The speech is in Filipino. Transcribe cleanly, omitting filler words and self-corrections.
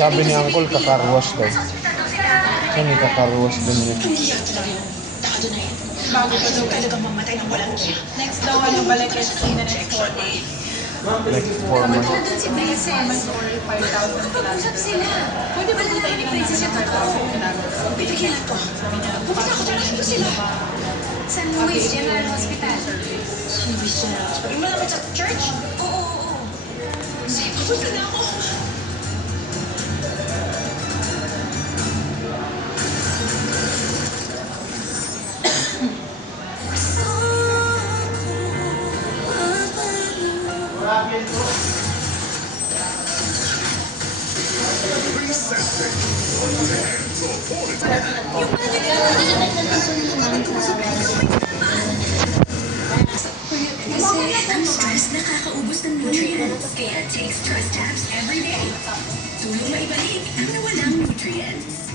Sabi ni Uncle, kakarwash daw. Saan yung kakarwash din yun? Bago pa daw talagang mamatay ng walang iya. Next daw, ano, balik is in the next 4 days. Next 4 months. Next 4 months or 5,000 kilometers. Pwede ba kita ilingan namin ng 5,000 kilometers? Bibigyan na to. Pupunta ako dyan. Ito sila. San Luis General Hospital. San Luis General Hospital. Yung malapit sa church? Oo. Sige, pupunta na ako. Kasi ang stress nakakaubos ng nutrients. Kaya take stress tabs every day. Tulong maibalik ang nawalang nutrients.